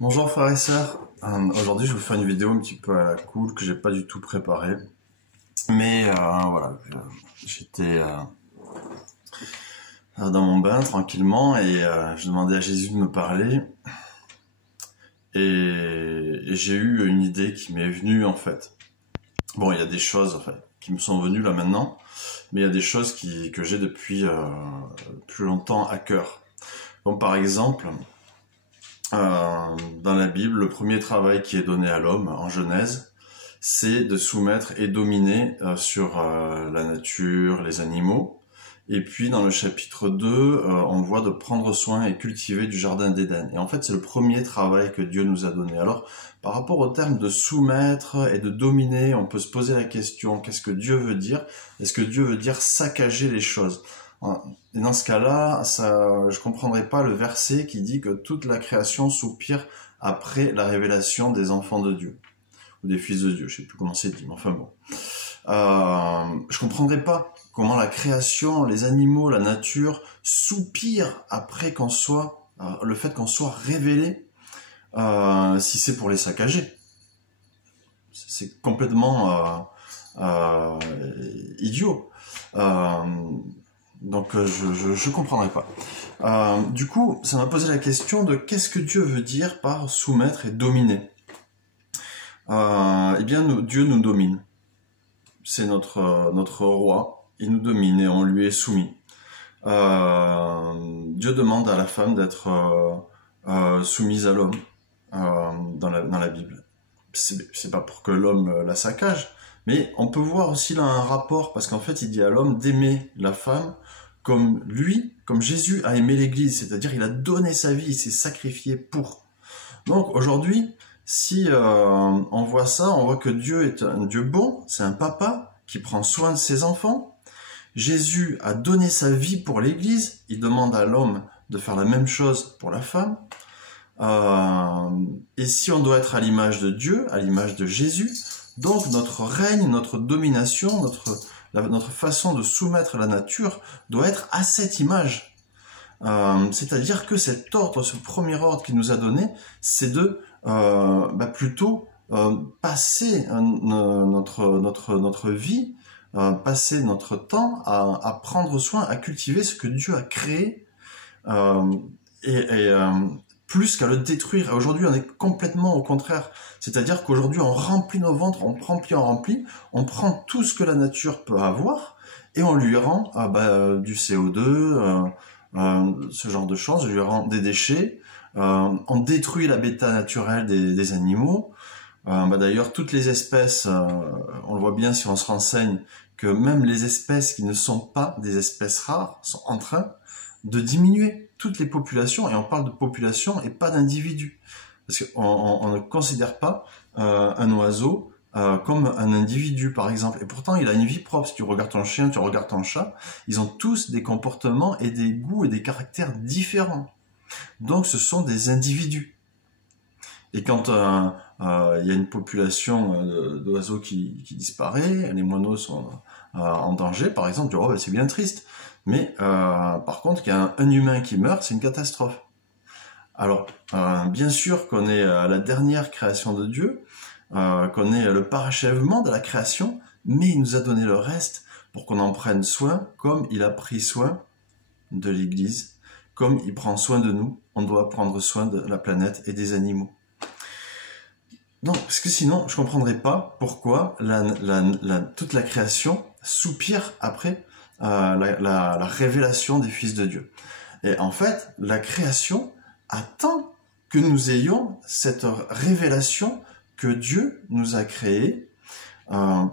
Bonjour frères et sœurs. Aujourd'hui je vais vous faire une vidéo un petit peu à la cool que j'ai pas du tout préparée. Mais voilà, j'étais dans mon bain tranquillement et je demandais à Jésus de me parler. Et j'ai eu une idée qui m'est venue en fait. Bon, il y a des choses qui me sont venues là maintenant, mais il y a des choses que j'ai depuis plus longtemps à cœur. Bon, par exemple, dans la Bible, le premier travail qui est donné à l'homme en Genèse, c'est de soumettre et dominer sur la nature, les animaux. Et puis dans le chapitre 2, on voit de prendre soin et cultiver du jardin d'Éden. Et en fait, c'est le premier travail que Dieu nous a donné. Alors, par rapport au terme de soumettre et de dominer, on peut se poser la question, qu'est-ce que Dieu veut dire? Est-ce que Dieu veut dire saccager les choses? Et dans ce cas-là, je comprendrais pas le verset qui dit que toute la création soupire après la révélation des enfants de Dieu ou des fils de Dieu, je sais plus comment c'est dit, mais enfin bon. Je comprendrais pas comment la création, les animaux, la nature soupirent après qu'on soit, le fait qu'on soit révélé, si c'est pour les saccager. C'est complètement idiot. Euh, donc je comprendrais pas. Du coup, ça m'a posé la question de qu'est-ce que Dieu veut dire par soumettre et dominer. Eh bien, Dieu nous domine. C'est notre roi. Il nous domine et on lui est soumis. Dieu demande à la femme d'être soumise à l'homme dans la Bible. C'est pas pour que l'homme la saccage, mais on peut voir aussi là un rapport, parce qu'en fait il dit à l'homme d'aimer la femme comme Jésus a aimé l'Église, c'est-à-dire il a donné sa vie, il s'est sacrifié pour. Donc aujourd'hui, si on voit ça, on voit que Dieu est un Dieu bon, c'est un papa qui prend soin de ses enfants. Jésus a donné sa vie pour l'Église, il demande à l'homme de faire la même chose pour la femme. Et si on doit être à l'image de Dieu, à l'image de Jésus, donc notre règne, notre domination, notre façon de soumettre la nature doit être à cette image. C'est-à-dire que cet ordre, ce premier ordre qu'il nous a donné, c'est de plutôt passer notre vie, passer notre temps à prendre soin, à cultiver ce que Dieu a créé, et plus qu'à le détruire. Et aujourd'hui, on est complètement au contraire. C'est-à-dire qu'aujourd'hui, on remplit nos ventres, on remplit, on prend tout ce que la nature peut avoir, et on lui rend du CO2, ce genre de choses, on lui rend des déchets, on détruit l'habitat naturel des animaux. D'ailleurs, toutes les espèces, on le voit bien si on se renseigne, que même les espèces qui ne sont pas des espèces rares sont en train de diminuer. Toutes les populations, et on parle de population et pas d'individus. Parce qu'on ne considère pas un oiseau comme un individu, par exemple. Et pourtant, il a une vie propre. Si tu regardes ton chien, tu regardes ton chat, ils ont tous des comportements et des goûts et des caractères différents. Donc, ce sont des individus. Et quand il y a une population d'oiseaux qui disparaît, les moineaux sont en danger, par exemple, tu dis, oh, c'est bien triste. Mais par contre, qu'il y a un humain qui meurt, c'est une catastrophe. Alors, bien sûr qu'on est à la dernière création de Dieu, qu'on est le parachèvement de la création, mais il nous a donné le reste pour qu'on en prenne soin, comme il a pris soin de l'Église, comme il prend soin de nous, on doit prendre soin de la planète et des animaux. Non, parce que sinon, je comprendrais pas pourquoi toute la création soupire après la révélation des fils de Dieu. Et en fait, la création attend que nous ayons cette révélation que Dieu nous a créée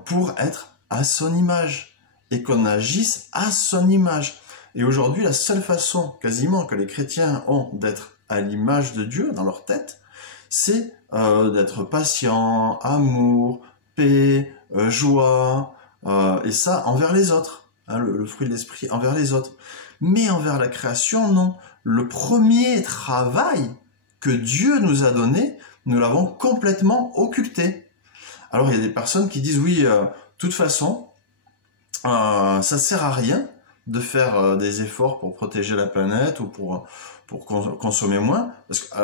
pour être à son image et qu'on agisse à son image. Et aujourd'hui, la seule façon quasiment que les chrétiens ont d'être à l'image de Dieu dans leur tête, c'est d'être patient, amour, paix, joie, et ça envers les autres, hein, le fruit de l'esprit envers les autres. Mais envers la création, non. Le premier travail que Dieu nous a donné, nous l'avons complètement occulté. Alors il y a des personnes qui disent oui, de toute façon, ça sert à rien de faire des efforts pour protéger la planète ou pour consommer moins, parce que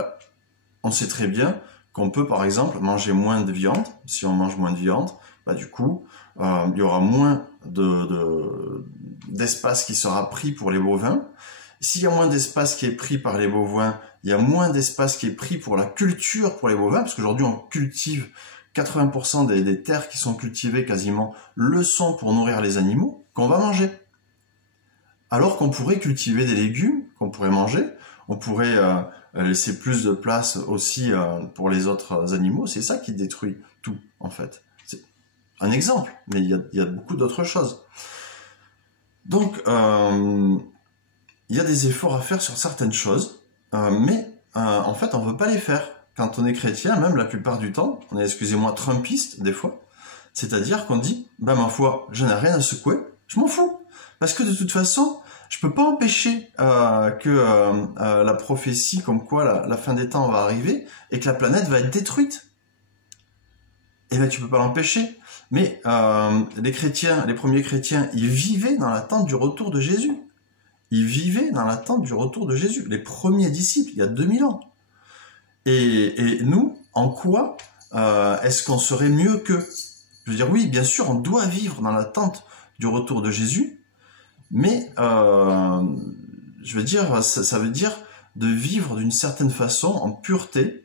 on sait très bien qu'on peut, par exemple, manger moins de viande. Si on mange moins de viande, bah, du coup, il y aura moins d'espace qui sera pris pour les bovins. S'il y a moins d'espace qui est pris par les bovins, il y a moins d'espace qui est pris pour la culture pour les bovins, parce qu'aujourd'hui, on cultive 80% des terres qui sont cultivées quasiment le sont pour nourrir les animaux qu'on va manger. Alors qu'on pourrait cultiver des légumes qu'on pourrait manger, on pourrait laisser plus de place aussi pour les autres animaux. C'est ça qui détruit tout, en fait. C'est un exemple, mais il y a beaucoup d'autres choses. Donc, il y a des efforts à faire sur certaines choses, mais en fait, on ne veut pas les faire. Quand on est chrétien, même la plupart du temps, on est, excusez-moi, trumpiste des fois, c'est-à-dire qu'on dit, ben ma foi, je n'ai rien à secouer, je m'en fous. Parce que de toute façon, je peux pas empêcher que la prophétie comme quoi la fin des temps va arriver et que la planète va être détruite. Et ben tu peux pas l'empêcher. Mais les chrétiens, les premiers chrétiens, ils vivaient dans l'attente du retour de Jésus. Ils vivaient dans l'attente du retour de Jésus. Les premiers disciples, il y a 2000 ans. Et nous, en quoi est-ce qu'on serait mieux qu'eux? Je veux dire, oui, bien sûr, on doit vivre dans l'attente du retour de Jésus, mais je veux dire, ça veut dire de vivre d'une certaine façon en pureté,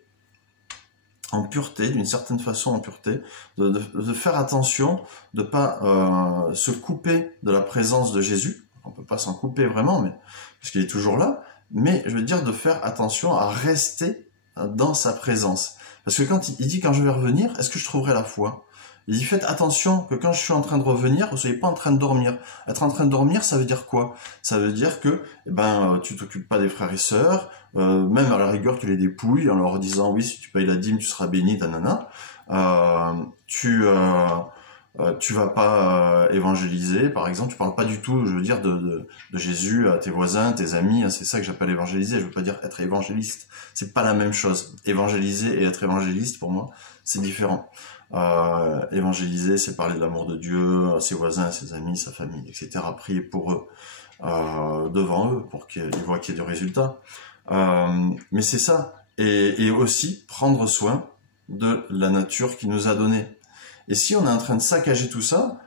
d'une certaine façon en pureté, de faire attention, de pas se couper de la présence de Jésus. On peut pas s'en couper vraiment, mais parce qu'il est toujours là. Mais je veux dire de faire attention à rester dans sa présence. Parce que quand il dit quand je vais revenir, est-ce que je trouverai la foi? Il dit faites attention que quand je suis en train de revenir, vous ne soyez pas en train de dormir. Être en train de dormir, ça veut dire quoi? Ça veut dire que tu t'occupes pas des frères et sœurs, même à la rigueur tu les dépouilles en leur disant oui, si tu payes la dîme, tu seras béni, nanana. Tu vas pas évangéliser, par exemple, tu parles pas du tout, je veux dire, de Jésus à tes voisins, tes amis, c'est ça que j'appelle évangéliser, je veux pas dire être évangéliste, c'est pas la même chose. Évangéliser et être évangéliste, pour moi, c'est différent. Évangéliser, c'est parler de l'amour de Dieu à ses voisins, à ses amis, sa famille, etc. Prier pour eux, devant eux, pour qu'ils voient qu'il y ait du résultat. Mais c'est ça. Et aussi prendre soin de la nature qui nous a donné. Et si on est en train de saccager tout ça,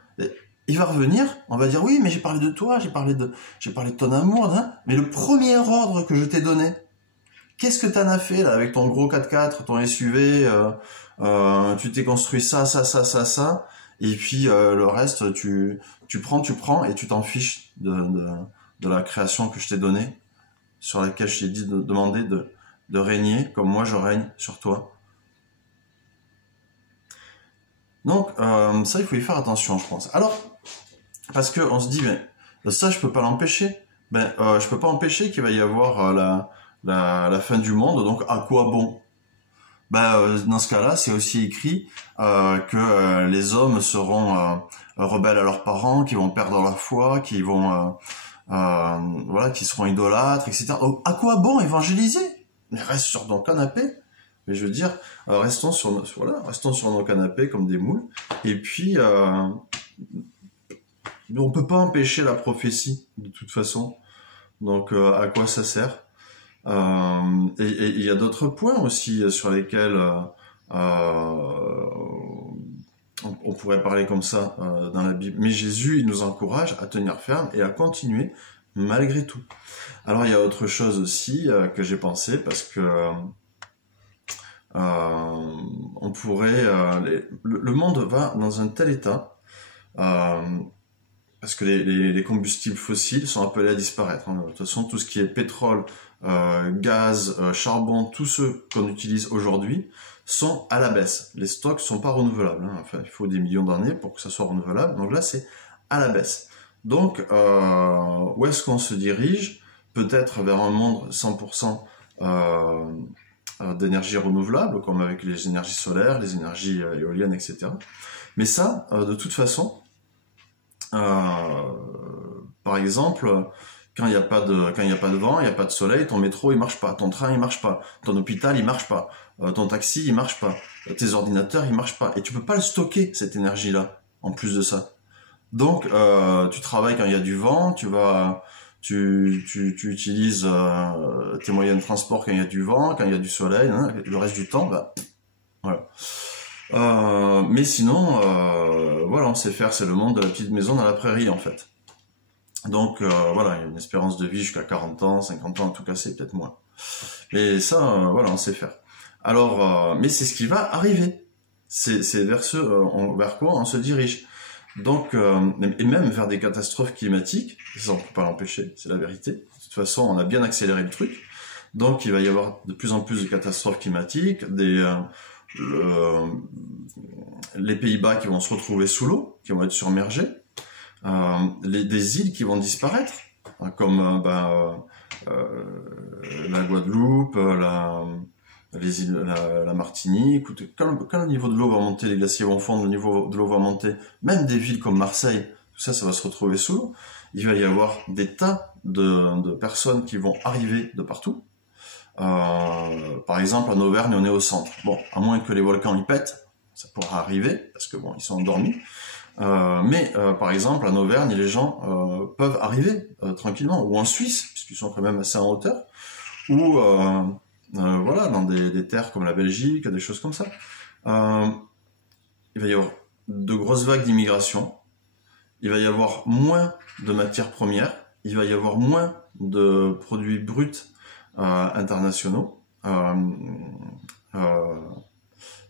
il va revenir, on va dire oui, mais j'ai parlé de toi, j'ai parlé de ton amour, hein, mais le premier ordre que je t'ai donné, qu'est-ce que t'en as fait là avec ton gros 4x4, ton SUV, tu t'es construit ça, et puis le reste tu prends et tu t'en fiches de la création que je t'ai donnée, sur laquelle je t'ai dit demander de régner comme moi je règne sur toi. Donc ça il faut y faire attention, je pense. Alors parce que on se dit ben ça je peux pas l'empêcher, je peux pas empêcher qu'il va y avoir la fin du monde, donc à quoi bon? Dans ce cas-là, c'est aussi écrit que les hommes seront rebelles à leurs parents, qui vont perdre la foi, qui vont qui seront idolâtres, etc. Donc, à quoi bon évangéliser? Mais reste sur ton canapé. Mais je veux dire, restons sur nos canapés comme des moules. Et puis, on peut pas empêcher la prophétie de toute façon. Donc, à quoi ça sert? Et il y a d'autres points aussi sur lesquels on pourrait parler comme ça dans la Bible. Mais Jésus, il nous encourage à tenir ferme et à continuer malgré tout. Alors il y a autre chose aussi que j'ai pensé, parce que on pourrait... le monde va dans un tel état, parce que les combustibles fossiles sont appelés à disparaître. Hein. De toute façon, tout ce qui est pétrole, gaz, charbon, tous ceux qu'on utilise aujourd'hui sont à la baisse. Les stocks sont pas renouvelables. Hein. Enfin, il faut des millions d'années pour que ça soit renouvelable. Donc là, c'est à la baisse. Donc, où est-ce qu'on se dirige? Peut-être vers un monde 100% d'énergie renouvelable, comme avec les énergies solaires, les énergies éoliennes, etc. Mais ça, de toute façon, par exemple, quand il n'y a pas de vent, il n'y a pas de soleil, ton métro il marche pas, ton train il marche pas, ton hôpital il marche pas, ton taxi il marche pas, tes ordinateurs ils marchent pas, et tu peux pas le stocker cette énergie là en plus de ça. Donc tu travailles quand il y a du vent, tu vas tu utilises tes moyens de transport quand il y a du vent, quand il y a du soleil, hein, le reste du temps, bah, voilà. Mais sinon, voilà, on sait faire, c'est le monde de la petite maison dans la prairie en fait. Donc voilà, il y a une espérance de vie jusqu'à 40 ans, 50 ans en tout cas, c'est peut-être moins. Mais ça, voilà, on sait faire. Alors, mais c'est ce qui va arriver. C'est vers vers quoi on se dirige. Donc, et même vers des catastrophes climatiques, ça on peut pas l'empêcher, c'est la vérité. De toute façon, on a bien accéléré le truc. Donc, il va y avoir de plus en plus de catastrophes climatiques, les Pays-Bas qui vont se retrouver sous l'eau, qui vont être submergés, des îles qui vont disparaître, comme la Guadeloupe, les îles, la Martinique. Quand le niveau de l'eau va monter, les glaciers vont fondre, le niveau de l'eau va monter, même des villes comme Marseille, tout ça, ça va se retrouver sous l'eau. Il va y avoir des tas de personnes qui vont arriver de partout. Par exemple, en Auvergne, on est au centre. Bon, à moins que les volcans y pètent, ça pourra arriver, parce que bon, ils sont endormis. Mais par exemple, en Auvergne, les gens peuvent arriver tranquillement, ou en Suisse, puisqu'ils sont quand même assez en hauteur, ou voilà, dans des terres comme la Belgique, des choses comme ça. Il va y avoir de grosses vagues d'immigration, il va y avoir moins de matières premières, il va y avoir moins de produits bruts internationaux,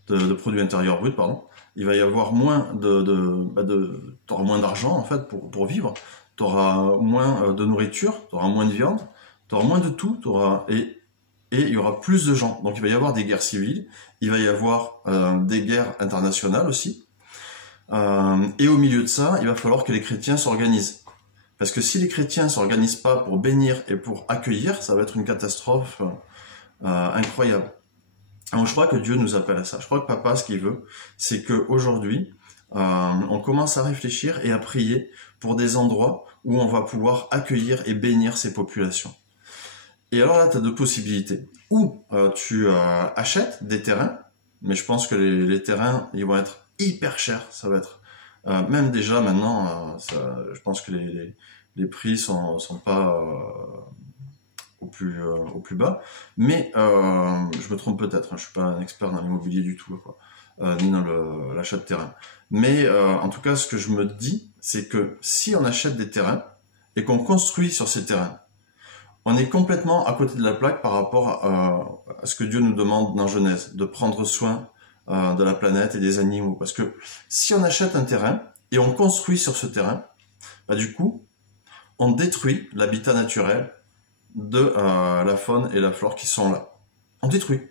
de produits intérieurs bruts, pardon. Il va y avoir moins t'auras moins d'argent en fait pour vivre, t'auras moins de nourriture, t'auras moins de viande, t'auras moins de tout, et il y aura plus de gens. Donc il va y avoir des guerres civiles, il va y avoir des guerres internationales aussi. Et au milieu de ça, il va falloir que les chrétiens s'organisent. Parce que si les chrétiens s'organisent pas pour bénir et pour accueillir, ça va être une catastrophe incroyable. Alors, je crois que Dieu nous appelle à ça. Je crois que Papa, ce qu'il veut, c'est qu'aujourd'hui, on commence à réfléchir et à prier pour des endroits où on va pouvoir accueillir et bénir ces populations. Et alors là, tu as deux possibilités. Ou tu achètes des terrains, mais je pense que les terrains, ils vont être hyper chers. Ça va être même déjà maintenant, je pense que les prix sont pas au plus bas. Mais je me trompe peut-être. Hein, je suis pas un expert dans l'immobilier du tout, quoi, ni dans l'achat de terrain. Mais en tout cas, ce que je me dis, c'est que si on achète des terrains et qu'on construit sur ces terrains, on est complètement à côté de la plaque par rapport à ce que Dieu nous demande dans Genèse, de prendre soin de la planète et des animaux. Parce que si on achète un terrain et on construit sur ce terrain, bah du coup, on détruit l'habitat naturel de la faune et la flore qui sont là. On détruit.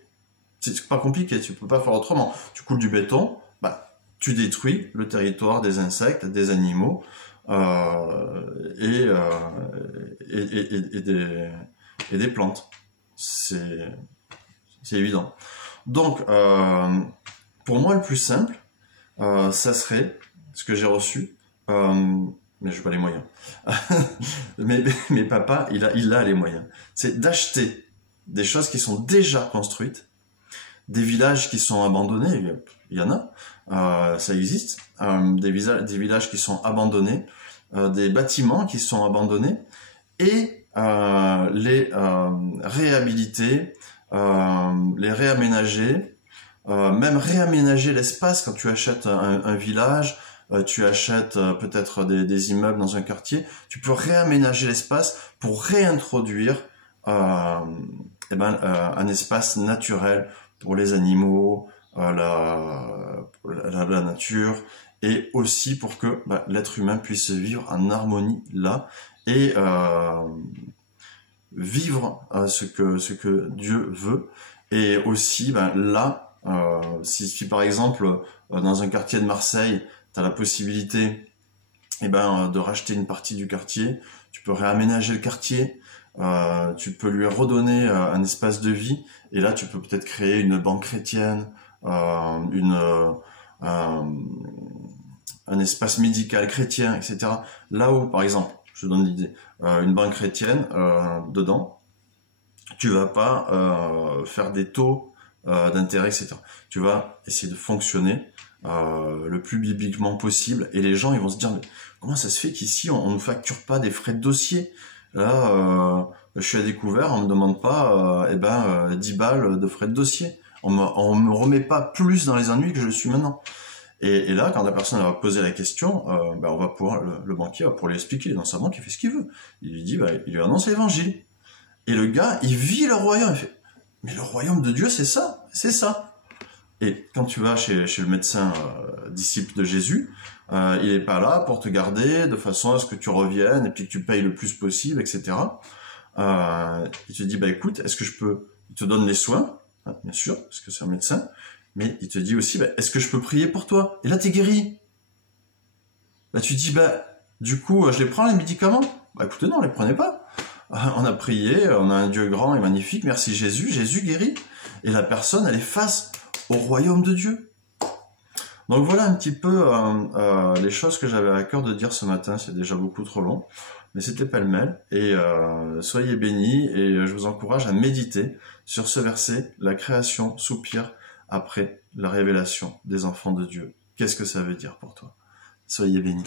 C'est pas compliqué, tu peux pas faire autrement. Tu coules du béton, bah tu détruis le territoire des insectes, des animaux, et des plantes. C'est évident. Donc, pour moi, le plus simple, ça serait ce que j'ai reçu, mais je n'ai pas les moyens. mais papa, il a les moyens. C'est d'acheter des choses qui sont déjà construites, des villages qui sont abandonnés, il y en a, ça existe, des villages qui sont abandonnés, des bâtiments qui sont abandonnés, et les réhabiliter, les réaménager, même réaménager l'espace quand tu achètes un village, tu achètes peut-être des immeubles dans un quartier, tu peux réaménager l'espace pour réintroduire un espace naturel pour les animaux, la nature, et aussi pour que l'être humain puisse vivre en harmonie là, et vivre ce que Dieu veut. Et aussi là, si par exemple dans un quartier de Marseille, tu as la possibilité de racheter une partie du quartier, tu peux réaménager le quartier, tu peux lui redonner un espace de vie, et là tu peux peut-être créer une banque chrétienne, un espace médical chrétien, etc. Là où, par exemple, je donne l'idée, une banque chrétienne, dedans, tu vas pas faire des taux d'intérêt, etc. Tu vas essayer de fonctionner le plus bibliquement possible, et les gens ils vont se dire, mais comment ça se fait qu'ici on ne facture pas des frais de dossier, Là, je suis à découvert, on me demande pas 10 balles de frais de dossier. On me remet pas plus dans les ennuis que je suis maintenant. Et là, quand la personne va poser la question, on va pouvoir, le banquier va pouvoir lui expliquer, il est dans sa banque, il fait ce qu'il veut. Il lui dit, il lui annonce l'évangile. Et le gars, il vit le royaume, il fait, mais le royaume de Dieu, c'est ça, c'est ça. Et quand tu vas chez le médecin disciple de Jésus, il est pas là pour te garder de façon à ce que tu reviennes et puis que tu payes le plus possible, etc. Il te dit, écoute, est-ce que je peux... Il te donne les soins, hein, bien sûr, parce que c'est un médecin, mais il te dit aussi, est-ce que je peux prier pour toi? Et là, t'es guéri. Tu dis, du coup, je les prends, les médicaments? Écoutez, non, les prenez pas. On a prié, on a un Dieu grand et magnifique, merci Jésus, Jésus guérit. Et la personne, elle est face au royaume de Dieu. Donc voilà un petit peu les choses que j'avais à cœur de dire ce matin. C'est déjà beaucoup trop long, mais c'était pêle-mêle. Et soyez bénis, et je vous encourage à méditer sur ce verset. La création soupire après la révélation des enfants de Dieu. Qu'est-ce que ça veut dire pour toi? Soyez bénis.